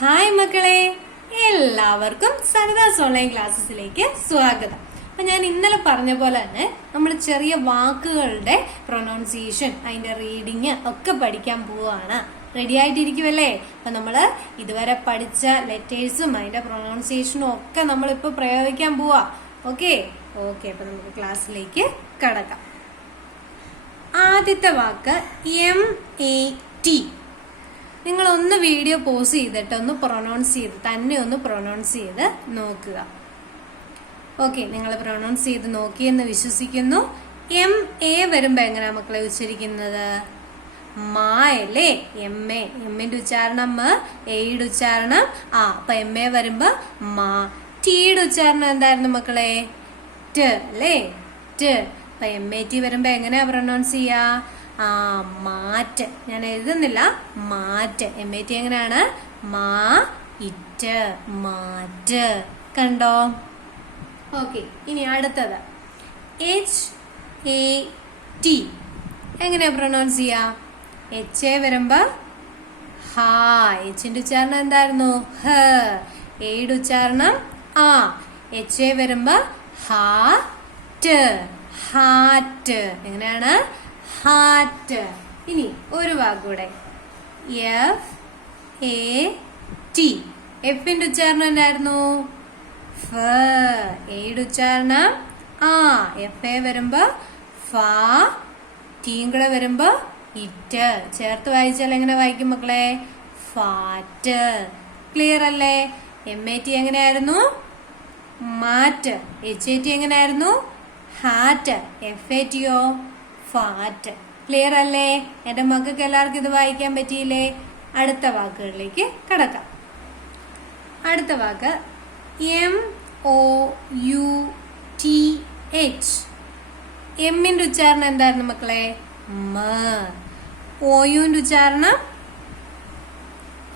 Hi മക്കളെ, എല്ലാവർക്കും സരിതാസ് online ക്ലാസ്സസിലേക്ക് സ്വാഗതം. അപ്പൊ ഞാൻ ഇന്നലെ പറഞ്ഞ പോലെ തന്നെ നമ്മൾ ചെറിയ വാക്കുകളുടെ പ്രൊനൗൺസിയേഷൻ, അതിന്റെ റീഡിങ് ഒക്കെ പഠിക്കാൻ പോവാണ്. റെഡി ആയിട്ടിരിക്കുമല്ലേ? അപ്പൊ നമ്മള് ഇതുവരെ പഠിച്ച ലെറ്റേഴ്സും അതിന്റെ പ്രൊനൗൺസിയേഷനും ഒക്കെ നമ്മളിപ്പോ പ്രയോഗിക്കാൻ പോവാ. ഓക്കെ അപ്പൊ നമുക്ക് ക്ലാസ്സിലേക്ക് കടക്കാം. ആദ്യത്തെ വാക്ക് MAT. നിങ്ങൾ ഒന്ന് വീഡിയോ പോസ് ചെയ്തിട്ട് ഒന്ന് പ്രൊനൗൺസ് ചെയ്ത് നോക്കുക. ഓക്കെ, നിങ്ങൾ പ്രൊനൗൺസ് ചെയ്ത് നോക്കിയെന്ന് വിശ്വസിക്കുന്നു. MA വരുമ്പോ എങ്ങനെയാ മക്കളെ ഉച്ചരിക്കുന്നത്? മാ അല്ലേ? MA. എമ്മിന്റെ ഉച്ചാരണം മ, എയുടെ ഉച്ചാരണം ആ. അപ്പൊ MA വരുമ്പോ മാ. ടീയുടെ ഉച്ചാരണം എന്തായിരുന്നു മക്കളെ? ട് അല്ലേ? ട്. അപ്പൊ MAT വരുമ്പോ എങ്ങനെയാ പ്രൊനൗൺസ് ചെയ്യാ? മാറ്റ്. ഞാൻ എഴുതുന്നില്ല, മാറ്റ്. MAT എങ്ങനെയാണ്? മാ ഇറ്റ്, മാറ്റ്. കണ്ടോ? ഓക്കെ, ഇനി അടുത്തത് HAT. എങ്ങനെയാ പ്രൊനൗൺസ് ചെയ്യാ? HA വരുമ്പോ ഹാ. എച്ചിന്റെ ഉച്ചാരണം എന്തായിരുന്നു? ഹ. എയുടെ ഉച്ചാരണം ആ. HA വരുമ്പോ ഹാ ട്, ഹാറ്റ്. എങ്ങനെയാണ്? ഹാറ്റ്. ഇനി ഒരു വാക്കൂടെ FAT. എഫിന്റെ ഉച്ചാരണം എന്തായിരുന്നു? ഫ. എയുടെ ഉച്ചാരണം ആ. FA വരുമ്പോ ഫ. ടീം കൂടെ വരുമ്പോ ഇറ്റ്. ചേർത്ത് വായിച്ചാൽ എങ്ങനെ വായിക്കും മക്കളെ? ഫാറ്റ്. ക്ലിയർ അല്ലേ? MAT എങ്ങനെയായിരുന്നു? മാറ്റ്. HAT എങ്ങനെയായിരുന്നു? ഹാറ്റ്. FATയോ? ഫാറ്റ്. ക്ലിയർ അല്ലേ? എന്റെ മക്കൾക്ക് എല്ലാവർക്കും ഇത് വായിക്കാൻ പറ്റിയില്ലേ? അടുത്ത വാക്കുകളിലേക്ക് കടക്കാം. അടുത്ത വാക്ക് MOUTH. എമ്മിന്റെ ഉച്ചാരണം എന്തായിരുന്നു മക്കളെ? മ. ഓയുവിന്റെ ഉച്ചാരണം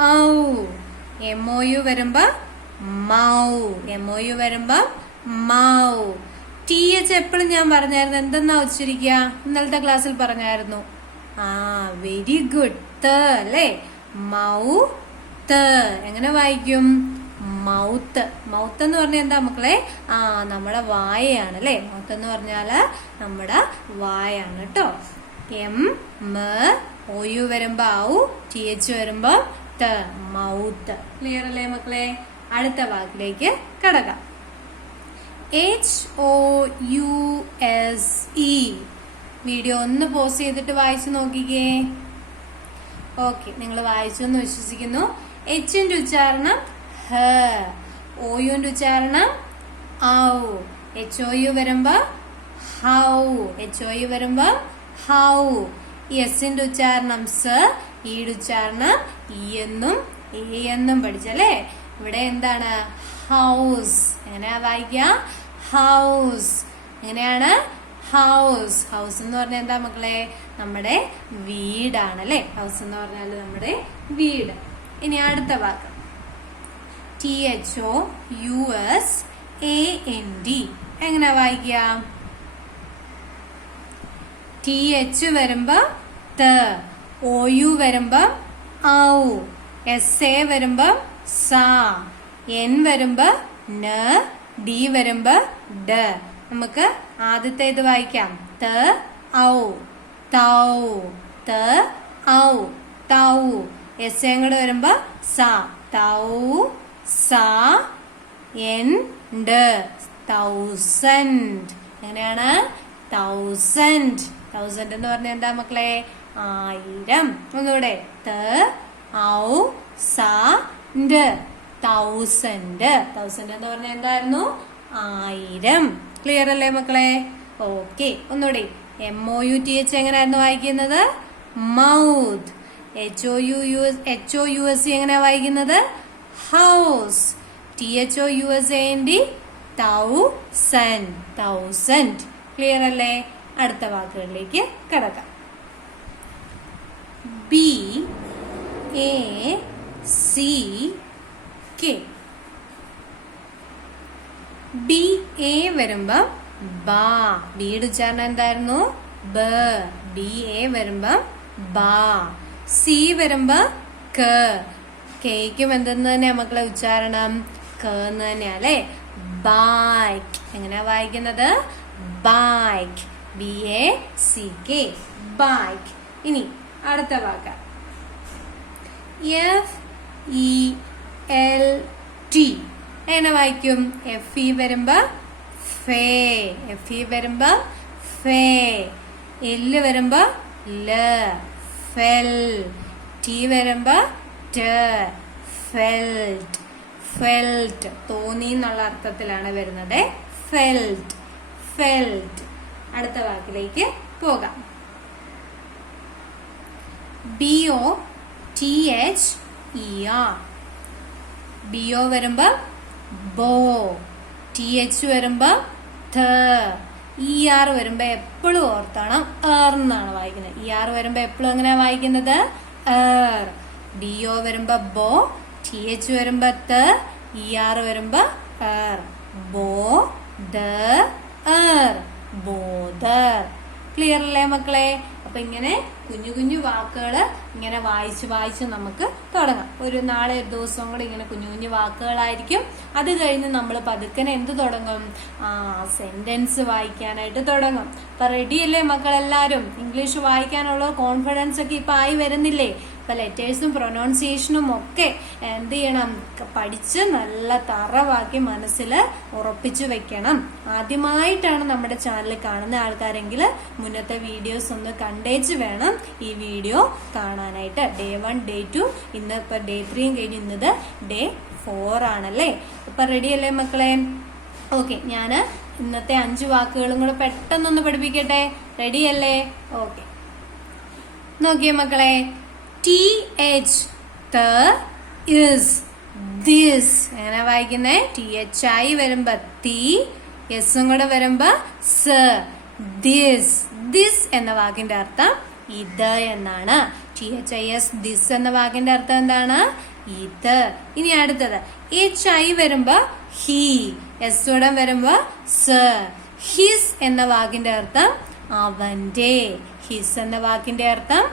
ഔ. MOU വരുമ്പോ മൗ. MOU വരുമ്പോ മൗ. TH എപ്പോഴും ഞാൻ പറഞ്ഞായിരുന്നു എന്തെന്നാ ഉച്ചരിക്കുക? ഇന്നലത്തെ ക്ലാസ്സിൽ പറഞ്ഞായിരുന്നു. Very good. ത അല്ലേ? മൗത്ത്. എങ്ങനെ വായിക്കും? മൗത്ത്. മൗത്ത് എന്ന് പറഞ്ഞാൽ എന്താ മക്കളെ? നമ്മുടെ വായയാണ് അല്ലേ? മൗത്ത് എന്ന് പറഞ്ഞാല് നമ്മുടെ വായാണ് കേട്ടോ. MOU വരുമ്പോ ഔ. TH വരുമ്പോ ത. മൗത്ത്. ക്ലിയർ അല്ലേ മക്കളെ? അടുത്ത വാക്കിലേക്ക് കടക്കാം. HOUSE. വീഡിയോ ഒന്ന് പോസ് ചെയ്തിട്ട് വായിച്ചു നോക്കിക്കേ. ഓക്കെ, നിങ്ങൾ വായിച്ചു എന്ന് വിശ്വസിക്കുന്നു. എച്ചിന്റെ ഉച്ചാരണം ഹ. ഓയുവിന്റെ ഉച്ചാരണം ഔ. HOU വരുമ്പോ ഹൗ. HOU വരുമ്പോ ഹൗ. എസിന്റെ ഉച്ചാരണം സ. ഈയുടെ ഉച്ചാരണം ഇ എന്നും എ എന്നും പഠിച്ചല്ലേ? ഇവിടെ എന്താണ്? ഹൗസ്. എങ്ങനെയാ വായിക്കുക? ഹൗസ്. എങ്ങനെയാണ്? ഹൗസ്. ഹൗസ് എന്ന് പറഞ്ഞാൽ എന്താ മക്കളെ? നമ്മുടെ വീടാണ് അല്ലെ? ഹൗസ് എന്ന് പറഞ്ഞാൽ നമ്മുടെ വീട്. ഇനി അടുത്ത വാക്ക് THOUSAND. എങ്ങനെയാ വായിക്കുക? TH വരുമ്പോ ത. OU വരുമ്പോ ഔ. SA വരുമ്പോ സാ. N വരുമ്പോ ന. D വരുമ്പോ ഡ. നമുക്ക് ആദ്യത്തെ ഇത് വായിക്കാം. ത ഔ. തൗ. ത ഔ. തൗ. S കൂടെ വരുമ്പോ സാ. തൗ സാ. N ഡ. തൗസൻഡ്. എങ്ങനെയാണ്? തൗസൻഡ്. തൗസൻഡ് എന്ന് പറഞ്ഞാൽ എന്താ മക്കളെ? 1000. ഒന്നുകൂടെ. ത ഔ സാ ഡ്. തൗസൻഡ്. തൗസൻഡ് എന്ന് പറഞ്ഞാൽ എന്തായിരുന്നു? 1000. ക്ലിയർ അല്ലേ മക്കളെ? ഓക്കെ, ഒന്നുകൂടി. MOUTH എങ്ങനെയായിരുന്നു വായിക്കുന്നത്? മൗത്ത്. HOUSE എങ്ങനെയാ വായിക്കുന്നത്? House. THOUSAND thousand. Thousand. Clear അല്ലേ? അടുത്ത വാക്കുകളിലേക്ക് കടക്കാം. BACK. BA വരുമ്പോ ബാ. ബിയുടെ ഉച്ചാരണം എന്തായിരുന്നു? ബ. BA വരുമ്പോ ബാ. C വരുമ്പോ ക. കേക്കും എന്തെന്ന് തന്നെയാ മക്കളെ ഉച്ചാരണം? ക എന്ന് തന്നെയാ അല്ലെ. ബൈക്ക് എങ്ങനെയാ വായിക്കുന്നത്? Bike, BACK, bike. ഇനി അടുത്ത വാക്ക് FELT എങ്ങനെ വായിക്കും? FE വരുമ്പോ ഫേ, FE വരുമ്പോ ഫേ, L വരുമ്പോ ല, ഫെൽ, T വരുമ്പോ ട്, ഫെൽറ്റ്. ഫെൽറ്റ് തോന്നി എന്നുള്ള അർത്ഥത്തിലാണ് വരുന്നത്. Felt, felt. അടുത്ത വാക്കിലേക്ക് പോകാം. BOTHER, BO വരുമ്പോ ബോ, TH വരുമ്പോ ഥ, ER വരുമ്പോ എപ്പോഴും ഓർത്തണം എന്നാണ് വായിക്കുന്നത്. ER വരുമ്പോ എപ്പോഴും എങ്ങനെയാ വായിക്കുന്നത്? BO വരുമ്പോ ബോ, TH വരുമ്പോ ത, ER വരുമ്പോ ബോ ദ ബോദർ. ക്ലിയർ അല്ലേ മക്കളെ? അപ്പൊ ഇങ്ങനെ കുഞ്ഞു കുഞ്ഞു വാക്കുകൾ ഇങ്ങനെ വായിച്ച് വായിച്ച് നമുക്ക് തുടങ്ങാം. ഒരു നാളെ ഒരു ദിവസം കൂടെ ഇങ്ങനെ കുഞ്ഞു കുഞ്ഞു വാക്കുകളായിരിക്കും. അത് കഴിഞ്ഞ് നമ്മൾ പതുക്കനെ എന്ത് തുടങ്ങും? സെന്റൻസ് വായിക്കാനായിട്ട് തുടങ്ങും. അപ്പൊ റെഡിയല്ലേ മക്കളെല്ലാരും? ഇംഗ്ലീഷ് വായിക്കാനുള്ള കോൺഫിഡൻസ് ഒക്കെ ഇപ്പൊ ആയി വരുന്നില്ലേ? അപ്പൊ ലെറ്റേഴ്സും പ്രൊനൗൺസിയേഷനും ഒക്കെ എന്ത് ചെയ്യണം? പഠിച്ച് നല്ല തറവാക്കി മനസ്സിൽ ഉറപ്പിച്ചു വെക്കണം. ആദ്യമായിട്ടാണ് നമ്മുടെ ചാനൽ കാണുന്ന ആൾക്കാരെങ്കിൽ മുന്നത്തെ വീഡിയോസ് ഒന്ന് കണ്ടേച്ച് വേണം ഈ വീഡിയോ കാണാനായിട്ട്. Day 1, Day 2, ഇന്ന് ഇപ്പൊ Day 3 കഴിഞ്ഞ് ഇന്നത് Day 4 ആണല്ലേ? ഇപ്പൊ റെഡിയല്ലേ മക്കളെ? ഓക്കെ, ഞാന് ഇന്നത്തെ 5 വാക്കുകളും കൂടെ പെട്ടെന്നൊന്ന് പഠിപ്പിക്കട്ടെ. റെഡിയല്ലേ? ഓക്കെ, നോക്കിയേ മക്കളെ. TH, is, this എങ്ങനെ വായിക്കുന്നേ? THI വരുമ്പോ തി, എസും കൂടെ വരുമ്പോ സ, this എന്ന വാക്കിന്റെ അർത്ഥം ഇത് എന്നാണ്. THIS, this എന്ന വാക്കിന്റെ അർത്ഥം എന്താണ്? ഇത്. ഇനി അടുത്തത് HI വരുമ്പോ ഹി, എസോടെ വരുമ്പോ സ, ഹിസ് എന്ന വാക്കിന്റെ അർത്ഥം അവന്റെ. ഹിസ് എന്ന വാക്കിന്റെ അർത്ഥം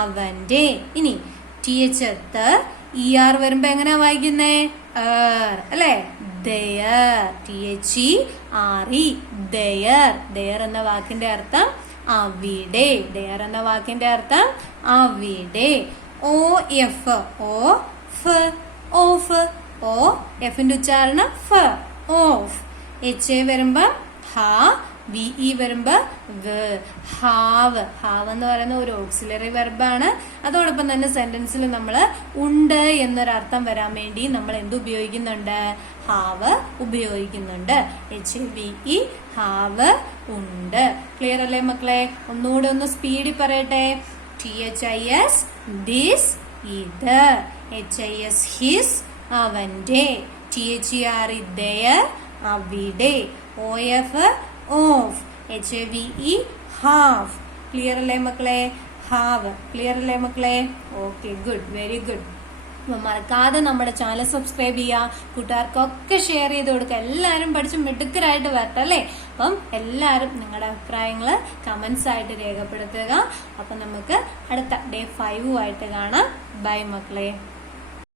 അവന്റെ. ഇനി TH, ER വരുമ്പോ എങ്ങനെയാ വായിക്കുന്നേ? അല്ലെ? ദയർ, THERE, ദയർ എന്ന വാക്കിന്റെ അർത്ഥം അവിടെ. ദയർ എന്ന വാക്കിന്റെ അർത്ഥം അവിടെ. OF, ഓഫ്, എഫിന്റെ ഉച്ചാരണം ഫ, ഓഫ്. HA വരുമ്പോ ഹ, VE വരുമ്പോ ഹാവ്. ഹാവ് എന്ന് പറയുന്ന ഒരു ഓക്സിലറി വെർബാണ്. അതോടൊപ്പം തന്നെ സെന്റൻസിൽ നമ്മൾ ഉണ്ട് എന്നൊരർത്ഥം വരാൻ വേണ്ടി നമ്മൾ എന്ത് ഉപയോഗിക്കുന്നുണ്ട്? ഹാവ് ഉപയോഗിക്കുന്നുണ്ട്. HAVE, ഹാവ്, ഉണ്ട്. ക്ലിയർ അല്ലേ മക്കളെ? ഒന്നുകൂടെ ഒന്ന് സ്പീഡിൽ പറയട്ടെ. THIS, ദിസ്, ഇത്. HIS, ഹിസ്, അവന്റെ. THERE, ദയർ, അവിടെ. OF, of. HAVE, half. Clear അല്ലേ മക്കളെ? ഹാവ്. ക്ലിയർ അല്ലേ മക്കളെ? Okay, good, very good. മറക്കാതെ നമ്മുടെ ചാനൽ സബ്സ്ക്രൈബ് ചെയ്യുക, കൂട്ടുകാർക്കൊക്കെ ഷെയർ ചെയ്ത് കൊടുക്കുക. എല്ലാവരും പഠിച്ച് മിടുക്കരായിട്ട് വരട്ടെ അല്ലേ? അപ്പം എല്ലാവരും നിങ്ങളുടെ അഭിപ്രായങ്ങൾ കമന്റ്സ് ആയിട്ട് രേഖപ്പെടുത്തുക. അപ്പം നമുക്ക് അടുത്ത Day 5 കാണാം. ബൈ മക്കളെ.